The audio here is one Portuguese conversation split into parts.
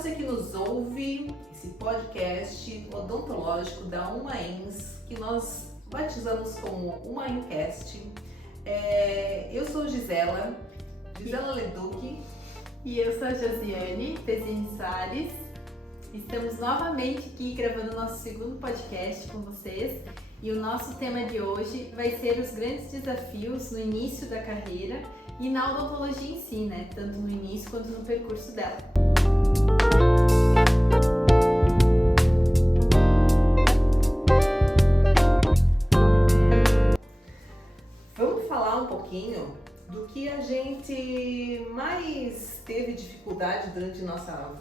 você que nos ouve, esse podcast odontológico da UmaEns, que nós batizamos como UmaEncast. Eu sou Gisela Leduc. E eu sou a Josiane Pezini Soares. Estamos novamente aqui gravando o nosso segundo podcast com vocês. E o nosso tema de hoje vai ser os grandes desafios no início da carreira e na odontologia em si, né? Tanto no início quanto no percurso dela. Vamos falar um pouquinho do que a gente mais teve dificuldade durante nossa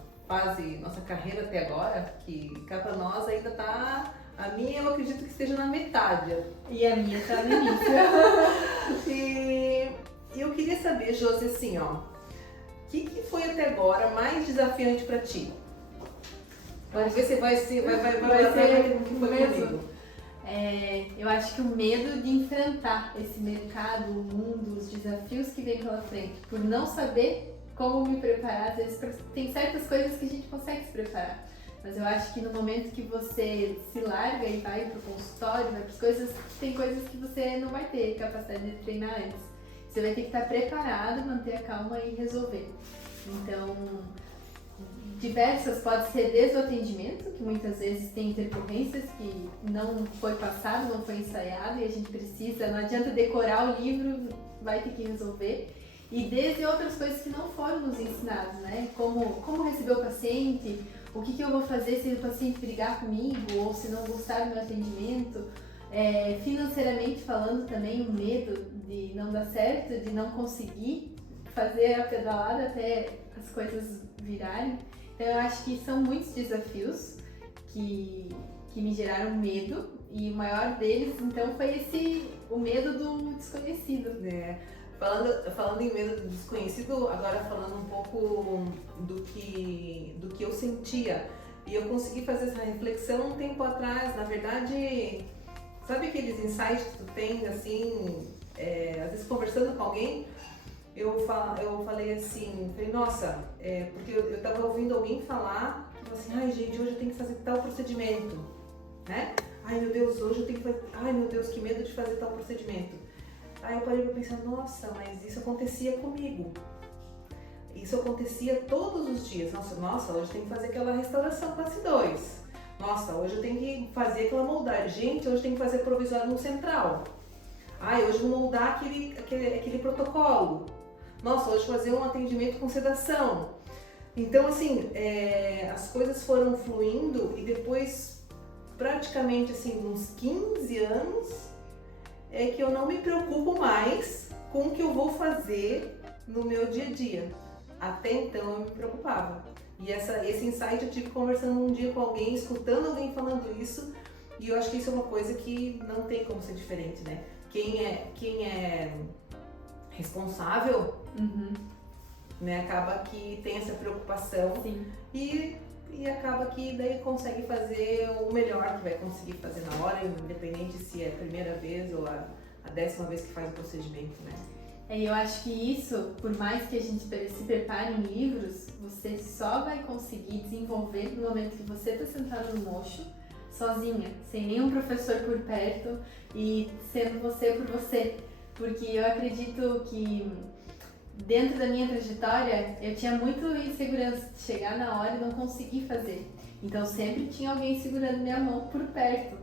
carreira até agora, que cá pra nós ainda tá, a minha eu acredito que esteja na metade. E a minha tá no início. E eu queria saber, Josi, assim, o que foi até agora mais desafiante pra ti? Vamos ver se vai ser mesmo. Eu acho que o medo de enfrentar esse mercado, o mundo, os desafios que vem pela frente, por não saber como me preparar, às vezes tem certas coisas que a gente consegue se preparar, mas eu acho que no momento que você se larga e vai pro consultório, vai pras coisas, tem coisas que você não vai ter capacidade de treinar antes. Você vai ter que estar preparado, manter a calma e resolver. Então, diversas, pode ser desde o atendimento, que muitas vezes tem intercorrências que não foi passado, não foi ensaiado e a gente precisa, não adianta decorar o livro, vai ter que resolver. E desde outras coisas que não foram nos ensinadas, né? Como receber o paciente, o que eu vou fazer se o paciente brigar comigo ou se não gostar do meu atendimento. Financeiramente falando também, o medo de não dar certo, de não conseguir fazer a pedalada até as coisas virarem. Então eu acho que são muitos desafios que me geraram medo, e o maior deles então foi o medo do desconhecido. Falando em medo do desconhecido, agora falando um pouco do que eu sentia, e eu consegui fazer essa reflexão um tempo atrás. Na verdade, sabe aqueles insights que tu tem, assim, às vezes conversando com alguém, eu falei assim, nossa, porque eu tava ouvindo alguém falar, assim, ai gente, hoje eu tenho que fazer tal procedimento, né? Ai meu Deus, hoje eu tenho que fazer, ai meu Deus, que medo de fazer tal procedimento. Aí eu parei pra pensar, nossa, mas isso acontecia comigo. Isso acontecia todos os dias. Nossa, hoje eu tenho que fazer aquela restauração classe 2. Nossa, hoje eu tenho que fazer aquela moldagem. Gente, hoje eu tenho que fazer provisório no central. Ai, hoje eu vou moldar aquele protocolo. Nossa, hoje fazer um atendimento com sedação. Então, assim, as coisas foram fluindo e depois, praticamente, assim, uns 15 anos, é que eu não me preocupo mais com o que eu vou fazer no meu dia a dia. Até então eu me preocupava. E esse insight eu tive conversando um dia com alguém, escutando alguém falando isso, e eu acho que isso é uma coisa que não tem como ser diferente, né? Quem é responsável, né, acaba que tem essa preocupação. Sim. E acaba que daí consegue fazer o melhor que vai conseguir fazer na hora, independente se é a primeira vez ou a 10ª vez que faz o procedimento, né? Eu acho que isso, por mais que a gente se prepare em livros, você só vai conseguir desenvolver no momento que você está sentado no mocho, sozinha, sem nenhum professor por perto e sendo você por você. Porque eu acredito que dentro da minha trajetória, eu tinha muito insegurança de chegar na hora e não conseguir fazer. Então sempre tinha alguém segurando minha mão por perto.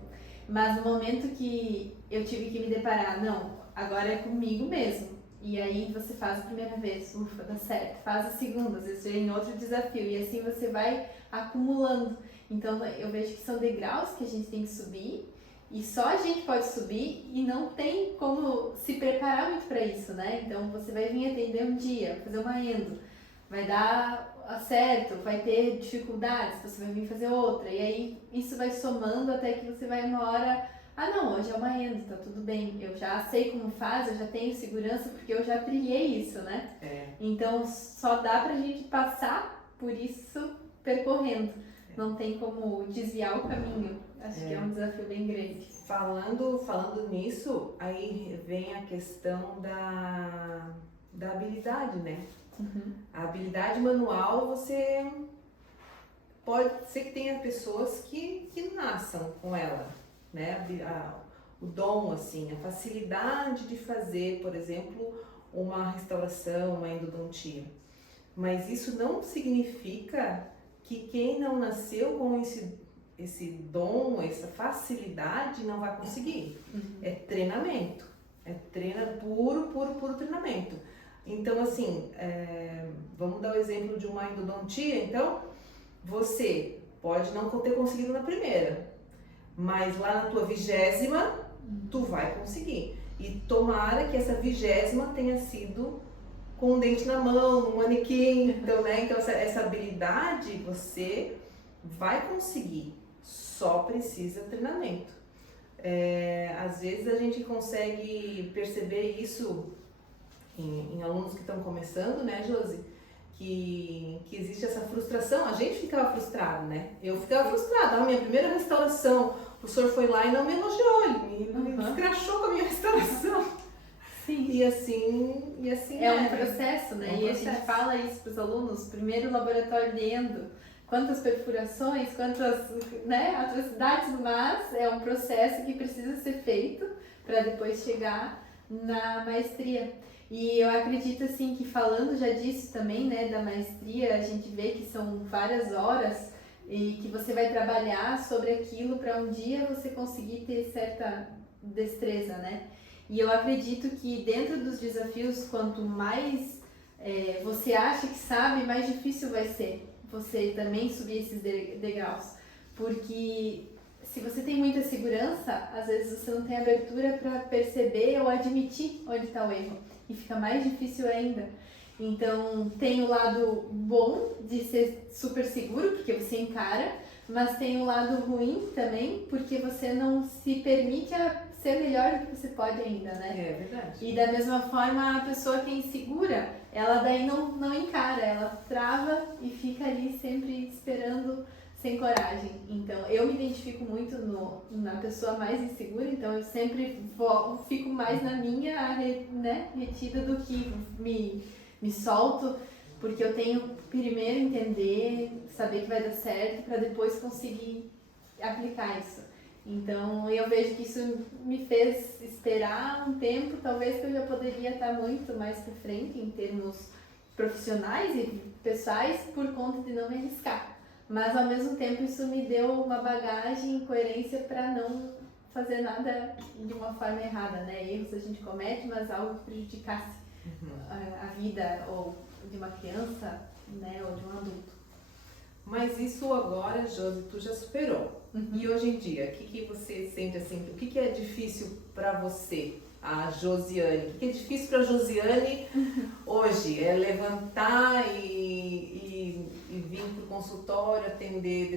Mas no momento que eu tive que me deparar, não, agora é comigo mesmo. E aí você faz a primeira vez, ufa, dá certo. Faz a segunda, às vezes vem outro desafio. E assim você vai acumulando. Então eu vejo que são degraus que a gente tem que subir. E só a gente pode subir e não tem como se preparar muito para isso, né? Então você vai vir atender um dia, fazer uma endo, vai dar certo, vai ter dificuldades, você vai vir fazer outra. E aí isso vai somando até que você vai uma hora, não, hoje é uma endo, tá tudo bem, eu já sei como faz, eu já tenho segurança porque eu já trilhei isso, né? Então só dá pra gente passar por isso percorrendo. Não tem como desviar o caminho. Acho que é um desafio bem grande. Falando nisso, aí vem a questão da habilidade, né? A habilidade manual, você pode ser que tenha pessoas que nasçam com ela, né? O dom, assim, a facilidade de fazer, por exemplo, uma restauração, uma endodontia. Mas isso não significa que quem não nasceu com esse dom, essa facilidade, não vai conseguir. É treinamento. É puro treinamento. Então, assim, vamos dar o exemplo de uma endodontia. Então, você pode não ter conseguido na primeira, mas lá na tua 20ª, tu vai conseguir. E tomara que essa 20ª tenha sido com um dente na mão, um manequim. Então, né? Então essa habilidade você vai conseguir, só precisa treinamento. Às vezes a gente consegue perceber isso em alunos que estão começando, né, Josi? Que existe essa frustração. A gente ficava frustrado, né? Eu ficava frustrada. A minha primeira restauração, o professor foi lá e não me elogiou, ele me escrachou com a minha restauração. Sim. E assim é um processo, né? É um e processo. A gente fala isso para os alunos, primeiro laboratório de endo, quantas perfurações, quantas, né, atrocidades, mas é um processo que precisa ser feito para depois chegar na maestria. E eu acredito assim que falando já disso também, né, da maestria, a gente vê que são várias horas e que você vai trabalhar sobre aquilo para um dia você conseguir ter certa destreza, né? E eu acredito que dentro dos desafios, quanto mais você acha que sabe, mais difícil vai ser você também subir esses degraus. Porque se você tem muita segurança, às vezes você não tem abertura para perceber ou admitir onde está o erro. E fica mais difícil ainda. Então, tem o lado bom de ser super seguro, porque você encara, mas tem o lado ruim também, porque você não se permite ser melhor do que você pode ainda, né? É verdade. E da mesma forma, a pessoa que é insegura, ela daí não encara, ela trava e fica ali sempre esperando sem coragem. Então, eu me identifico muito na pessoa mais insegura, então eu sempre fico mais na minha, né, retida do que me solto, porque eu tenho primeiro entender, saber que vai dar certo, para depois conseguir aplicar isso. Então, eu vejo que isso me fez esperar um tempo, talvez que eu já poderia estar muito mais para frente em termos profissionais e pessoais, por conta de não me arriscar. Mas, ao mesmo tempo, isso me deu uma bagagem e coerência para não fazer nada de uma forma errada, né? Erros a gente comete, mas algo que prejudicasse a vida ou de uma criança, né, ou de um adulto. Mas isso agora, Josi, tu já superou. E hoje em dia, o que você sente assim? O que é difícil para você, a Josiane? O que é difícil para a Josiane hoje? É levantar e vir para o consultório, atender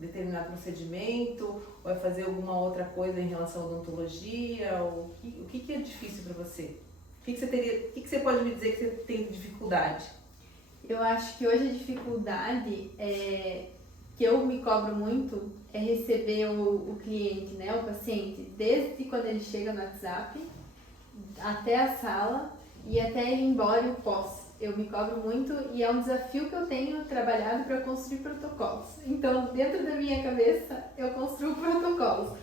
determinado procedimento? Ou é fazer alguma outra coisa em relação à odontologia? O que é difícil para você? O que você pode me dizer que você tem dificuldade? Eu acho que hoje a dificuldade que eu me cobro muito é receber o cliente, né, o paciente, desde quando ele chega no WhatsApp até a sala e até ele ir embora e o pós. Eu me cobro muito e é um desafio que eu tenho trabalhado para construir protocolos. Então, dentro da minha cabeça, eu construo protocolos.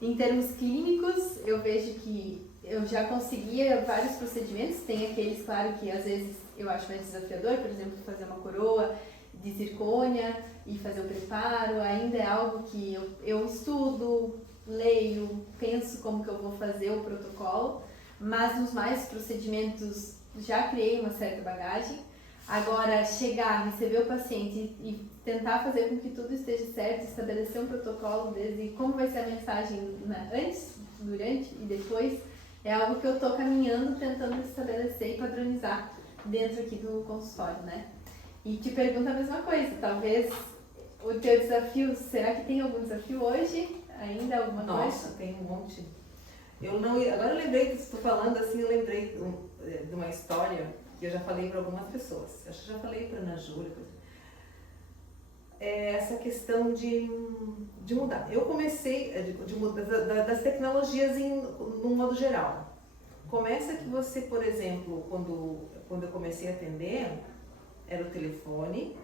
Em termos clínicos, eu vejo que eu já conseguia vários procedimentos, tem aqueles, claro, que às vezes eu acho mais desafiador, por exemplo, fazer uma coroa de zircônia e fazer o preparo, ainda é algo que eu estudo, leio, penso como que eu vou fazer o protocolo, mas nos mais procedimentos já criei uma certa bagagem. Agora, chegar, receber o paciente e tentar fazer com que tudo esteja certo, estabelecer um protocolo desde como vai ser a mensagem antes, durante e depois, é algo que eu estou caminhando, tentando estabelecer e padronizar dentro aqui do consultório, né? E te pergunto a mesma coisa, talvez o teu desafio, será que tem algum desafio hoje? Ainda alguma coisa? Nossa, tem um monte. Agora eu lembrei que estou falando assim, eu lembrei de uma história que eu já falei para algumas pessoas. Acho que já falei para a Ana Júlia. Essa questão de mudar. Eu comecei de mudar das tecnologias no modo geral. Começa que você, por exemplo, quando eu comecei a atender, era o telefone,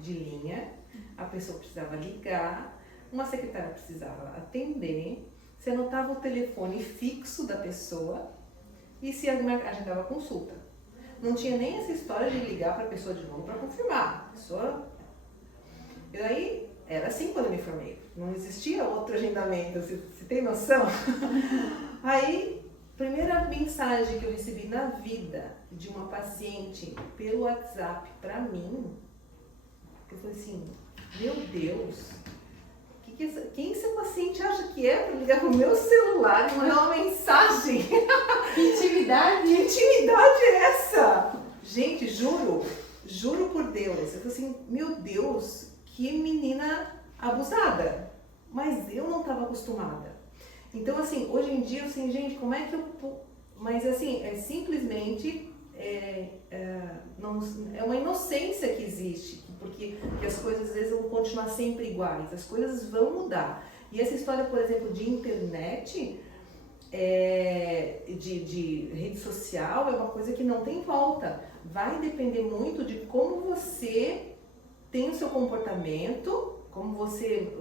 de linha, a pessoa precisava ligar, uma secretária precisava atender, você anotava o telefone fixo da pessoa e se agendava a consulta. Não tinha nem essa história de ligar para a pessoa de novo para confirmar. A pessoa... E aí, era assim quando eu me formei. Não existia outro agendamento, você tem noção? Aí, primeira mensagem que eu recebi na vida de uma paciente pelo WhatsApp para mim, eu falei assim, meu Deus, quem esse paciente acha que é para ligar pro meu celular e mandar uma mensagem? Que intimidade! Que intimidade é essa? Gente, juro por Deus. Eu falei assim, meu Deus, que menina abusada. Mas eu não estava acostumada. Então, assim, hoje em dia, assim, gente, como é que eu... Mas, assim, é simplesmente... é uma inocência que existe, porque as coisas às vezes vão continuar sempre iguais, as coisas vão mudar. E essa história, por exemplo, de internet, de rede social, é uma coisa que não tem volta. Vai depender muito de como você tem o seu comportamento, como você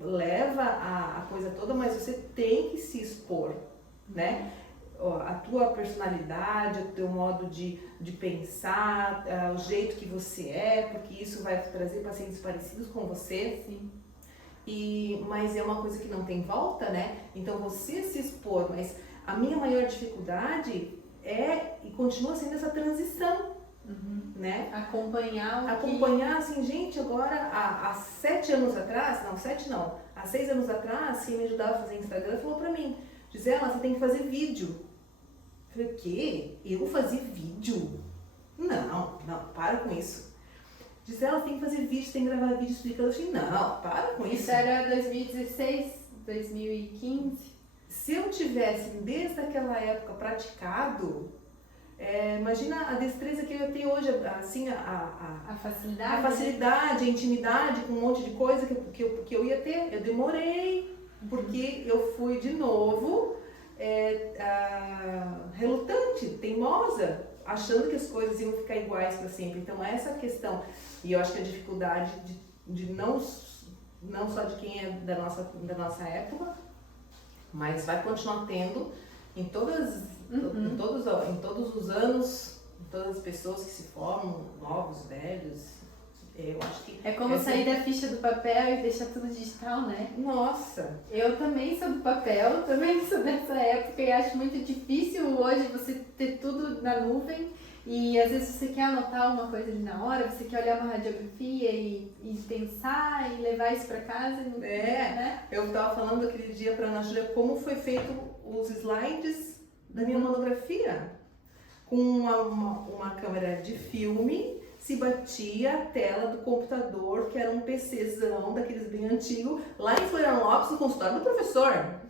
leva a coisa toda, mas você tem que se expor, né? A tua personalidade, o teu modo de pensar, o jeito que você é, porque isso vai trazer pacientes parecidos com você. Sim. Mas é uma coisa que não tem volta, né? Então você se expor, mas a minha maior dificuldade é e continua sendo essa transição, né? Acompanhar, assim, gente, agora há 7 anos atrás, não, 7 não, há 6 anos atrás, quem me ajudava a fazer Instagram falou pra mim, Gisela, você tem que fazer vídeo. Eu falei, o quê? Eu fazer vídeo? Não, para com isso. Gisela, tem que fazer vídeo, tem que gravar vídeo explicando. Eu falei, não, para com isso. Isso era 2016, 2015? Se eu tivesse, desde aquela época, praticado, imagina a destreza que eu tenho hoje, assim, a facilidade. A facilidade, a intimidade com um monte de coisa que eu ia ter. Eu demorei, porque eu fui de novo relutante, teimosa, achando que as coisas iam ficar iguais para sempre. Então essa questão, e eu acho que a dificuldade de não só de quem é da nossa época, mas vai continuar tendo em todos os anos, em todas as pessoas que se formam, novos, velhos. Eu acho que é como sair da ficha do papel e deixar tudo digital, né? Nossa! Eu também sou do papel, também sou dessa época e acho muito difícil hoje você ter tudo na nuvem e às vezes você quer anotar uma coisa ali na hora, você quer olhar uma radiografia e pensar e levar isso para casa. Né? Eu estava falando aquele dia para a Ana Júlia como foi feito os slides da minha monografia. Com uma câmera de filme, se batia a tela do computador, que era um PCzão, daqueles bem antigos, lá em Florianópolis, no consultório do professor.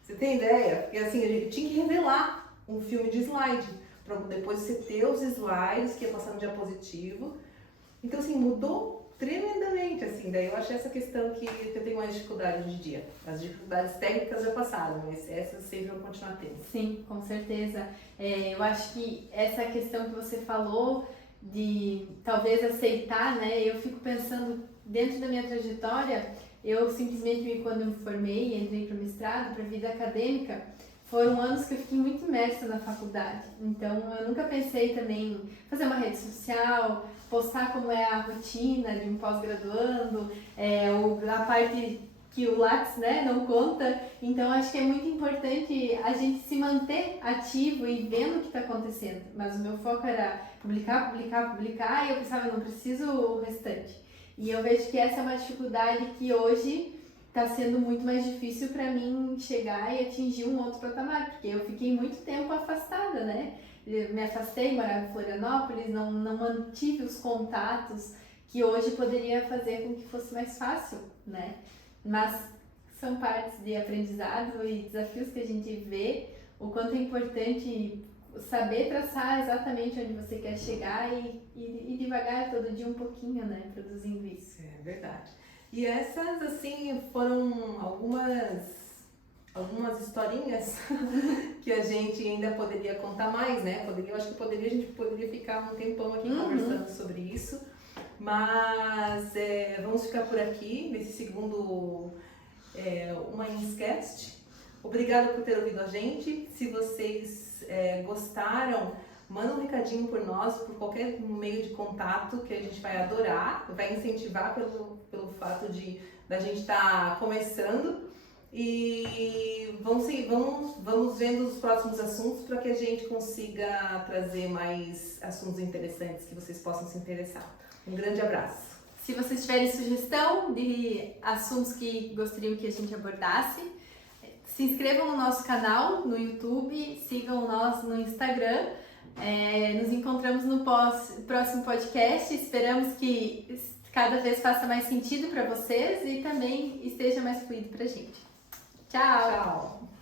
Você tem ideia? Porque assim, a gente tinha que revelar um filme de slide, para depois você ter os slides que ia passar no diapositivo. Então assim, mudou tremendamente, assim. Daí eu acho essa questão que eu tenho mais dificuldade hoje em dia. As dificuldades técnicas já passaram, mas essas sempre vão continuar tendo. Sim, com certeza. Eu acho que essa questão que você falou de talvez aceitar, né? Eu fico pensando, dentro da minha trajetória, eu simplesmente, quando eu me formei, entrei para o mestrado, para a vida acadêmica, foram anos que eu fiquei muito imersa na faculdade. Então, eu nunca pensei também em fazer uma rede social, postar como é a rotina de um pós-graduando, a parte que o Lattes, né, não conta. Então, acho que é muito importante a gente se manter ativo e vendo o que está acontecendo. Mas o meu foco era publicar, e eu pensava, eu não preciso o restante. E eu vejo que essa é uma dificuldade que hoje está sendo muito mais difícil para mim chegar e atingir um outro patamar, porque eu fiquei muito tempo afastada, né? Eu me afastei, morava em Florianópolis, não mantive os contatos que hoje poderia fazer com que fosse mais fácil, né? Mas são partes de aprendizado e desafios que a gente vê, o quanto é importante saber traçar exatamente onde você quer chegar e devagar todo dia um pouquinho, né? Produzindo isso. É verdade. E essas, assim, foram algumas historinhas que a gente ainda poderia contar mais, né? Eu acho que a gente poderia ficar um tempão aqui conversando sobre isso. Mas vamos ficar por aqui nesse segundo Umanscast. Obrigada por ter ouvido a gente. Se vocês gostaram, manda um recadinho por nós, por qualquer meio de contato, que a gente vai adorar, vai incentivar pelo fato da gente estar começando. E vamos vendo os próximos assuntos para que a gente consiga trazer mais assuntos interessantes que vocês possam se interessar. Um grande abraço. Se vocês tiverem sugestão de assuntos que gostariam que a gente abordasse, se inscrevam no nosso canal no YouTube, sigam nós no Instagram. Nos encontramos no próximo podcast. Esperamos que cada vez faça mais sentido para vocês e também esteja mais fluido para a gente. Tchau! Tchau!